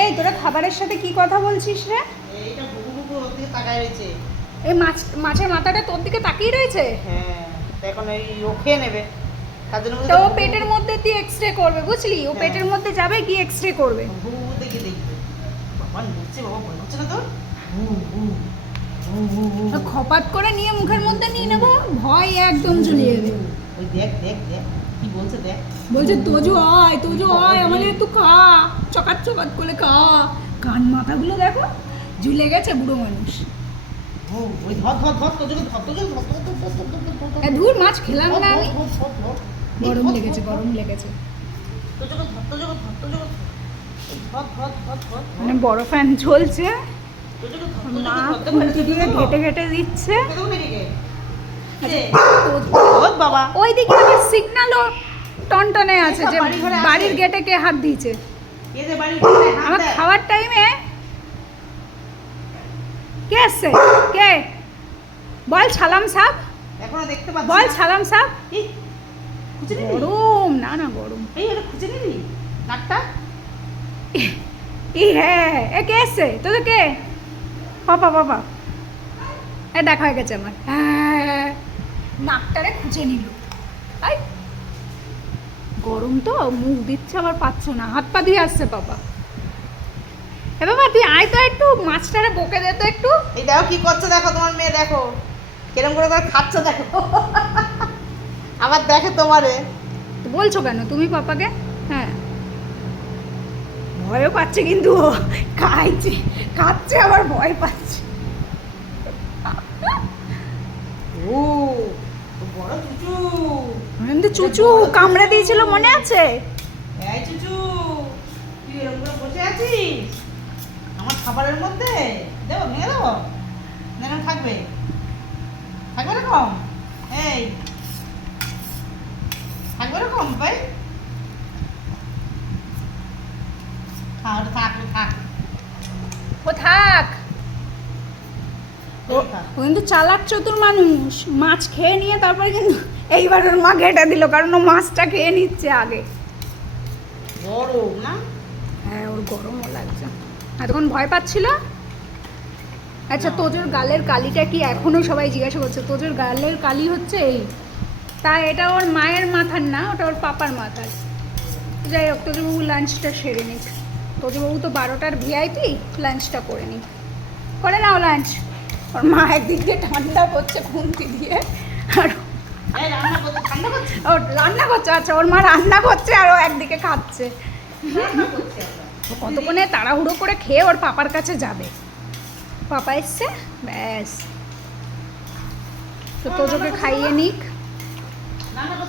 এই তোরা খাবারের সাথে কি কথা বলছিস রে? এইটা বুকু বুকু ওর দিকে তাকায় রয়েছে। এই মাছের মাথাটা তোর দিকে তাকিয়ে রয়েছে। হ্যাঁ, এখন এই ও খেয়ে নেবে। কাজের মধ্যে তো ও পেটের মধ্যে দিয়ে এক্সরে করবে, বুঝলি? ও পেটের মধ্যে যাবে গিয়ে এক্সরে করবে। বুকু বুকু দেখে দেখবে। বাবা নড়ছে, বাবা ভয় হচ্ছে না তোর? হু হু হু হু হু। তো খপাত করে নিয়ে মুখের মধ্যে নিয়ে নেবো, ভয় একদম চলে যাবে। ওই দেখ দেখ দেখ কি বলছে দেখ। বলছে তোজো আয় আমাদের একটু খা, চকাত চকাত করে খা। কান মাথাগুলো দেখো ঝুলে গেছে বুড়ো মানুষ। ও ওই ধর ধর ধর তোর জন্য ধর তোর জন্য ধর ধর ধর ধর ধর ধর ধর। এ ধুর, মাছ খেলাম না আমি। ধর, ধর, ধর, ধর। গরম লেগেছে, গরম লেগেছে। তোর জন্য ধর তোর জন্য ধর তোর জন্য ধর। এই ধর ধর ধর ধর ধর। মানে বড় ফ্যান চলছে, তোর জন্য ধর তোর মা জন্য ধর। খুন্তি দিয়ে ঘেটে ঘেটে দিচ্ছে। দেখো না এদিকে। আচ্ছা, ওর বাবা ওইদিকে আবার সিগন্যালও টনটনে আছে যে বাড়ি ঘরে আছে। বাড়ির গেটে কে হাত দিয়েছে। কে যে বাড়ি ঘরে হাত আমার দেয়। খাওয়ার টাইমে কে আসছে? কে? বল সালাম সাহ, এখনো দেখতে পাচ্ছি বল না। সালাম সাহ। এই, খুঁজে নিবি? গরম, না না গরম। এই এটা খুঁজে নিবি নাকটা? হ্যাঁ, এ কে এসছে? তোদের কে? পাপা এ দেখা হয়ে গেছে আমার। হ্যাঁ, নাকটারে খুঁজে নিল। আই, গরম তো, মুখ দিচ্ছে আবার পাচ্ছ না, হাত পা দিয়ে আসছে পাপা। এ বাবা তুই আয় তো, একটু মাছটারে বকে দে তো একটু। এই দেখো কি করছে, দেখো তোমার মেয়ে, দেখো কিরম করে করে খাচ্ছে, দেখো আবার দেখে তোমারে। তো বলছো কেন তুমি পাপাকে? হ্যাঁ, ভয়ও পাচ্ছে কিন্তু ও, খাচ্ছে আবার ভয় পাচ্ছে। ও তো বড় চুচু। কিন্তু চুচু কামড়ে দিয়েছিল, মনে আছে? এই চুচু, তুই এরকম করে বসে আছিস আমার খাবারের মধ্যে? দেবো, ভেঙে দেবো? না এরকম থাকবে, থাকবে এরকম? এই থাকবে এরকম ভাই? থাক থাক থাক ও থাক। ও থাক। ও কিন্তু চালাক চতুর মানুষ, মাছ খেয়ে নিয়ে তারপরে কিন্তু এইবার ওর মা ঘেটে দিল, কারণ ও মাছটা খেয়ে নিচ্ছে আগে। গরম না? হ্যাঁ, ওর গরমও লাগছে। এতক্ষণ ভয় পাচ্ছিল। আচ্ছা, তোজোর গালের কালিটা কি এখনো সবাই জিজ্ঞাসা করছে? তোজোর গালের কালি হচ্ছে এই, তা এটা ওর মায়ের মাথার না, ওটা ওর পাপার মাথার। যাই হোক, তোজোবাবু লাঞ্চটা সেরে নিক। তোজোবাবু তো 12টার ভিআইপি, লাঞ্চটা করে নিক। করে নাও লাঞ্চ। ওর মা একদিক দিয়ে ঠান্ডা করছে খুন্তি দিয়ে, আর এই রান্না করতে ঠান্ডা করছে? ও রান্না করছে। আচ্ছা, ওর মা রান্না করছে আর ও একদিকে খাচ্ছে। রান্না করছে আমরা। ও কতক্ষণে তাড়াহুড়ো করে খেয়ে ওর পাপার কাছে যাবে। পাপা এসছে, ব্যাস। তো তোজোকে খাইয়ে নিক। রান্না করতে